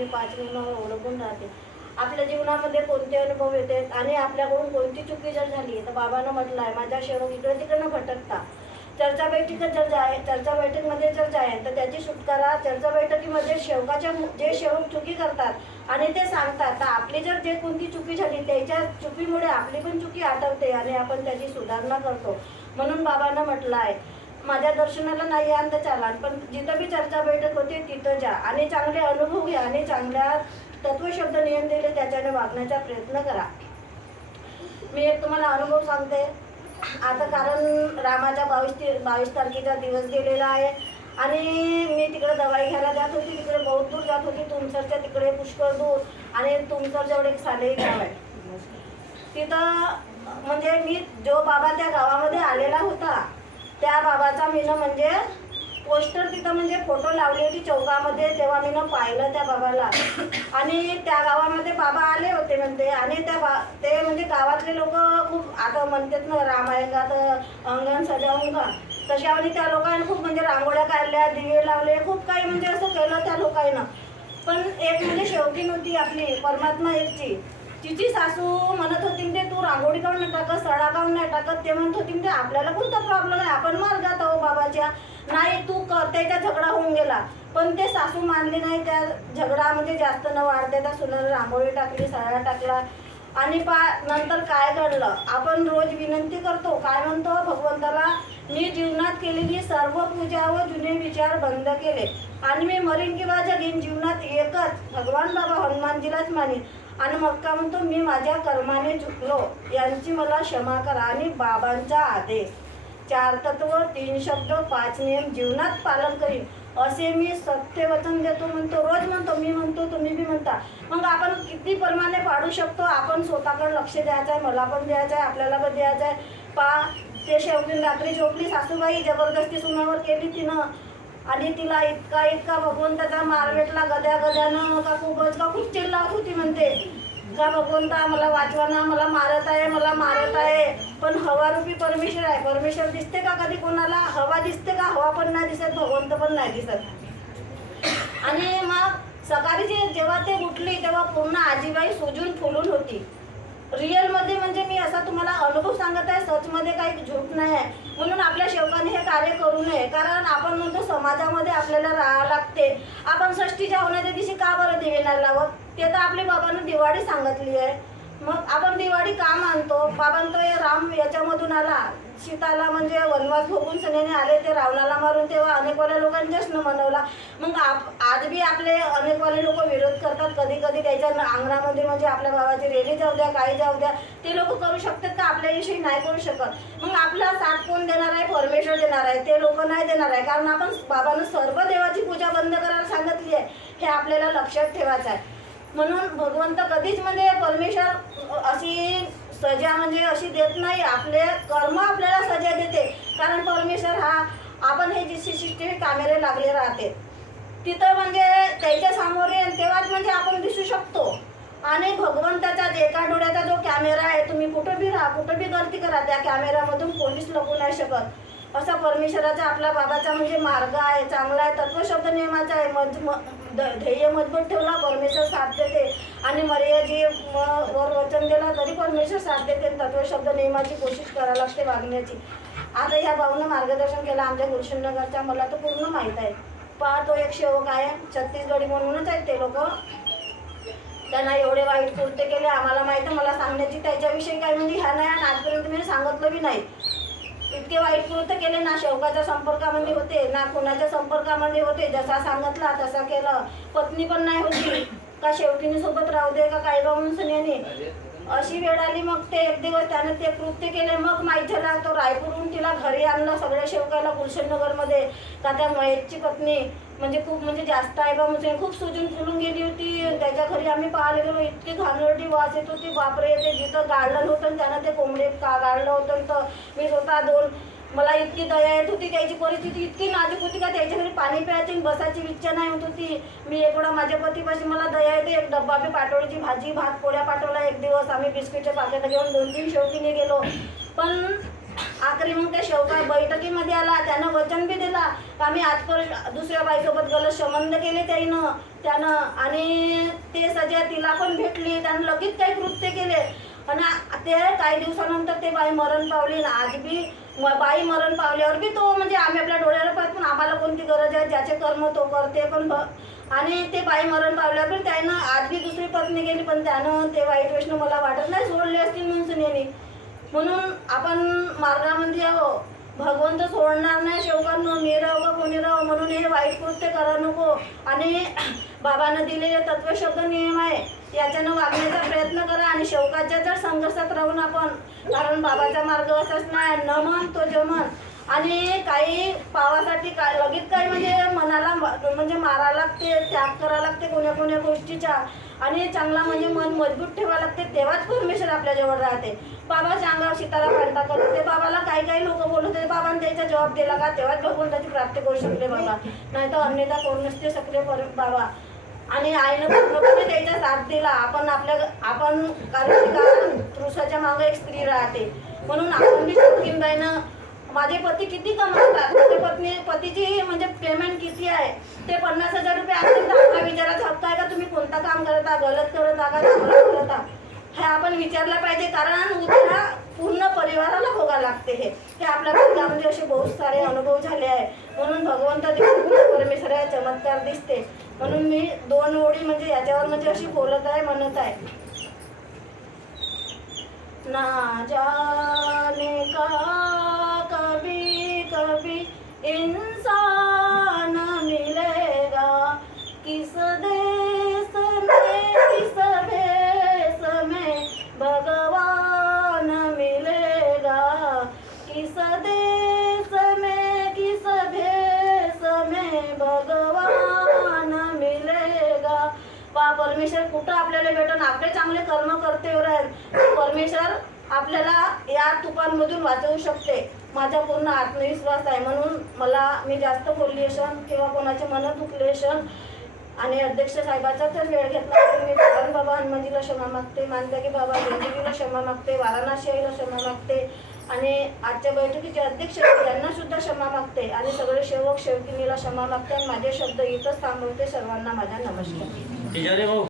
रात्री पाच महिन्यावर अवलंबून राहते. आपल्या जीवनामध्ये कोणते अनुभव येते आणि आपल्याकडून कोणती चुकी जर झाली तर बाबानं म्हटलं आहे माझ्या शेवक इकडे तिकडे न भटकता. चर्चा बैठकीत जर जाय चर्चा बैठकमध्ये जर जाईल तर त्याची सुटकारा चर्चा बैठकीमध्ये शेवकाच्या जे शेवक चुकी करतात आणि ते सांगतात तर आपली जर जे कोणती चुकी झाली त्याच्या चुकीमुळे आपली पण चुकी आठवते आणि आपण त्याची सुधारणा करतो. म्हणून बाबांना म्हटलं आहे माझ्या दर्शनाला नाही यान तर चालान पण जिथं बी चर्चा बैठक होते तिथं जा आणि चांगले अनुभव घ्या आणि चांगल्या तत्वशब्द नियम दिले त्याच्याने वागण्याचा प्रयत्न करा. मी एक तुम्हाला अनुभव सांगते. आता कारण रामाच्या बावीस ते बावीस तारखेचा दिवस गेलेला आहे आणि मी तिकडे दवाई घ्यायला जात होती तिकडे बहुत दूर जात होती तुमसरच्या तिकडे पुष्कळ दूर आणि तुमसरजवळ एक सालेही गाव आहे. तिथं म्हणजे मी जो बाबा त्या गावामध्ये आलेला होता त्या बाबाचा मीनं म्हणजे पोस्टर तिथं म्हणजे फोटो लावली होती चौकामध्ये तेव्हा मी पाहिलं त्या बाबाला. आणि त्या गावामध्ये बाबा आले होते म्हणते. आणि त्या बा ते म्हणजे गावातले लोक खूप आता म्हणतात ना रामायणात अंगण सजावून का तशावर त्या लोकांनी खूप म्हणजे रांगोळ्या काढल्या दिवे लावले खूप काही म्हणजे असं केलं त्या लोकांना. पण एक म्हणजे शेवटी नव्हती आपली परमात्मा एकची. तिची सासू म्हणत होती ते तू रांगोळी काढून नाही टाकत सडा काढून नाही टाकत ते म्हणत होती ते आपल्याला कोणता प्रॉब्लेम आहे आपण मार्गात आहो बाबाच्या. नाही तू कर त्याचा झगडा होऊन गेला. पण ते सासू मानले नाही त्या झगडा म्हणजे जास्त न वाढते त्या सुनाला रांगोळी टाकली सडा टाकला. आणि पा नंतर काय घडलं? आपण रोज विनंती करतो. काय म्हणतो? भगवंताला मी जीवनात केलेली सर्व पूजा व जुने विचार बंद केले. आणि मी मरीन किंवा जगीन जीवनात एकच. भगवान बाबा हनुमानजीलाच मानीन आणि मग का म्हणतो मी माझ्या कर्माने चुकलो. यांची मला क्षमा करा आणि बाबांचा आदेश. चार तत्व तीन शब्द पाच नियम जीवनात पालन करीन. असे मी सत्य वचन देतो म्हणतो रोज म्हणतो मी म्हणतो तुम्ही बी म्हणता. मग आपण किती प्रमाणे पाडू शकतो? आपण स्वतःकडे लक्ष द्यायचं आहे मला पण द्यायचं आहे आपल्याला पण द्यायचं आहे पा ते शेवटी रात्री झोपली सासूबाई जबरदस्ती सुनावर केली तिनं. आणि तिला इतका इतका भगवंताचा मार भेटला गद्या गद्यानं का खूपच का खूप चिल्लावत होती म्हणते. का भगवंता मला वाचवाना मला मारत आहे मला मारत आहे. पण हवा रूपी परमेश्वर आहे. परमेश्वर दिसते का कधी कोणाला? हवा दिसते का? हवा पण नाही दिसत भगवंत पण नाही दिसत. आणि मग सकाळी जे जेव्हा ते उठली तेव्हा पूर्ण आजीबाई सुजून फुलून होती. रिअलमध्ये म्हणजे मी असा तुम्हाला अनुभव सांगत आहे सच मध्ये काही झूट नाही आहे. म्हणून आपल्या शेवकाने हे कार्य करू नये. कारण आपण म्हणतो समाजामध्ये आपल्याला राहावं लागते. आपण षष्टीच्या होण्याच्या दिवशी का बरं दिवे नाही लावत? ते तर आपल्या बाबांना दिवाळी सांगितली आहे. मग आपण बाबांतो हे राम याच्यामधून आला. सीताला म्हणजे वनवास भोगून सनेने आले ते रावणाला मारून तेव्हा अनेकवाल्या लोकांनी जश्न मनवला. मग आप आज बी आपले अनेकवाले लोक विरोध करतात. कधी कधी त्याच्या अंगणामध्ये म्हणजे आपल्या बाबाची रेली जाऊ द्या काही जाऊ द्या ते लोक करू शकतात का? आपल्याविषयी नाही करू शकत. मग आपला साथ कोण देणार आहे? परमेश्वर देणार आहे. ते लोक नाही देणार आहे. कारण आपण बाबांना सर्व देवाची पूजा बंद करायला सांगितली आहे. हे आपल्याला लक्षात ठेवायचं आहे. म्हणून भगवंत कधीच म्हणजे परमेश्वर अशी सजा म्हणजे अशी देत नाही आपले कर्म आपल्याला सजा देते. कारण परमेश्वर हा आपण हे जे सी सी टी व्ही कॅमेरे लागले राहते. तिथं म्हणजे त्याच्यासमोर येईल तेव्हाच म्हणजे आपण दिसू शकतो. आणि भगवंताचा एका डोळ्याचा जो कॅमेरा आहे तुम्ही कुठं बी राहा कुठं बी करा त्या कॅमेरामधून पोलीस लपू नाही शकत. असा परमेश्वराचा आपला बाबाचा म्हणजे मार्ग आहे चांगला आहे तत्वशब्द नियमाचा आहे मज म ध- ध्येय मजबूत ठेवला परमेश्वर साथ देते. आणि मर्यादी वर वचन दिला तरी परमेश्वर साथ देते तत्व शब्द नियमाची कोशिश करायला लागते वागण्याची. आता ह्या भाऊनं मार्गदर्शन केलं आमच्या गुलशनगरच्या मला तर पूर्ण माहीत आहे. पहा तो एक सेवक आहे छत्तीसगडी म्हणूनच आहेत ते लोक. त्यांना एवढे वाईट कृत्य केले आम्हाला माहीत आहे, मला सांगण्याची त्याच्याविषयी काय म्हणजे ह्या नाही आणि आजपर्यंत मी सांगितलं बी नाही. इतके वाईट कृत्य केले ना शेवकाच्या संपर्कामध्ये होते ना कुणाच्या संपर्कामध्ये होते जसा सांगितला तसा केलं. पत्नी पण नाही होती. का शेवटीने सोबत राहू दे का काही म्हणून सुनेने? अशी वेळ आली मग ते एक दिवस त्याने ते कृत्य केले मग माहीत झाला तो रायपूरहून तिला घरी आणलं सगळ्या शेवकाला गुलशननगरमध्ये. का त्या महेशची पत्नी? म्हणजे खूप म्हणजे जास्त आहे बा म्हणजे खूप सुजून फुलून गेली होती. त्याच्या घरी आम्ही पाहायला गेलो इतकी घाणवटी वास येत होती. बापरे ते जिथं गाळलं होतं आणि त्यानं ते कोंबडे का गाळलं होतं तर मी स्वतः दोन मला इतकी दया येत होती त्याची परिस्थिती इतकी नाजूक होती का त्याच्या घरी पाणी प्यायची बसायची इच्छा नाही होत होती. मी एवढा माझ्या पतीपाशी मला दया येते एक डब्बा बी पाटोळीची भाजी भात पोळ्या पाठवला एक दिवस आम्ही बिस्किटचे पाकिट घेऊन दोन तीन शेवटीने गेलो पण आखरी मग त्या शेवका बैठकीमध्ये आला त्यानं वचन बी दिला. आम्ही आजपर्यंत दुसऱ्या बाईसोबत गलत संबंध केले त्याईनं. त्यानं आणि ते सजा तिला पण भेटली त्यानं लगेच काही कृत्य केले. आणि ते काही दिवसानंतर ते बाई मरण पावली ना आज बी म- बाई मरण पावल्यावर बी तो म्हणजे आम्ही आपल्या डोळ्याला पाहत पण आम्हाला कोणती गरज आहे ज्याचे कर्म तो करते पण भ- आणि ते बाई मरण पावल्यावर बी त्यानं आज बी दुसरी पत्नी गेली पण त्यानं ते वाईट वैष्णव मला वाटत नाही सोडले असतील म्हणून सुनेनी. म्हणून आपण मार्गामध्ये यावं भगवंत सोडणार नाही शेवकांनो मी राहो का कोणी राहो म्हणून हे वाईट कृत्य करा नको. आणि बाबानं दिलेले तत्वशब्द नियम आहे याच्यानं वागण्याचा प्रयत्न करा आणि शेवकाच्या जर संघर्षात राहून आपण कारण बाबाचा मार्ग असाच नाही न मन तो जमन. आणि काही पावासाठी काय लगेच काही म्हणजे मनाला म्हणजे मारा लागते त्याग करावं लागते कोण्या कोण्या गोष्टीचा. आणि चांगला म्हणजे मन मजबूत ठेवा लागते तेव्हाच परमेश्वर आपल्याजवळ राहते. बाबाच्या अंगावर सीताराम करते बाबाला काही काही लोक बोलत होते बाबाने त्याचा जॉब दिला का? तेव्हाच भगवंताची प्राप्ती करू शकले बाबा. नाही तर अन्यथा कोण नसते सक्रिय पर बाबा. आणि आईनं पूर्णपणे त्याचा साथ दिला. आपण आपल्या आपण कारण की कारण पुरुषाच्या मागे एक स्त्री राहते. म्हणून आपण बी शौकीनबाईनं माझे पती किती कमावतात? माझे पत्नी पतीची म्हणजे पेमेंट किती आहे? ते पन्नास हजार रुपये असेल तर आपला विचाराचा हक्क आहे का? तुम्ही कोणता काम करता? गलत करत आहात का? चांगलं करत? आहात हे आपण विचारलं पाहिजे. कारण उद्या लागते हे. हे आपल्या जीवनामध्ये असे बहुत सारे अनुभव झाले आहे म्हणून भगवंत परमेश्वर चमत्कार दिसते. म्हणून मी दोन ओळी म्हणजे याच्यावर म्हणजे अशी बोलत आहे म्हणत आहे. ना जाने का कभी कभी इंसान मिलेगा? किस देश में किस भेष में? भगवान परमेश्वर कुठं आपल्याला भेटून आपले चांगले कर्म करते राहील परमेश्वर आपल्याला या तुपांमधून वाचवू शकते. माझा पूर्ण आत्मविश्वास आहे. म्हणून मला मी जास्त बोलली असन किंवा कोणाचे मन दुखले असन आणि अध्यक्ष साहेबाचा तर वेळ घेतला मी कारण बाबा हनुमानजीला क्षमा मागते मानते की बाबा देवजीला क्षमा मागते वाराणसी आईला क्षमा मागते आणि आजच्या बैठकीचे अध्यक्ष यांना सुद्धा क्षमा मागते आणि सगळे सेवक सेवकिनीला क्षमा मागते आणि माझे शब्द इथंच थांबवते सर्वांना माझा नमस्कार.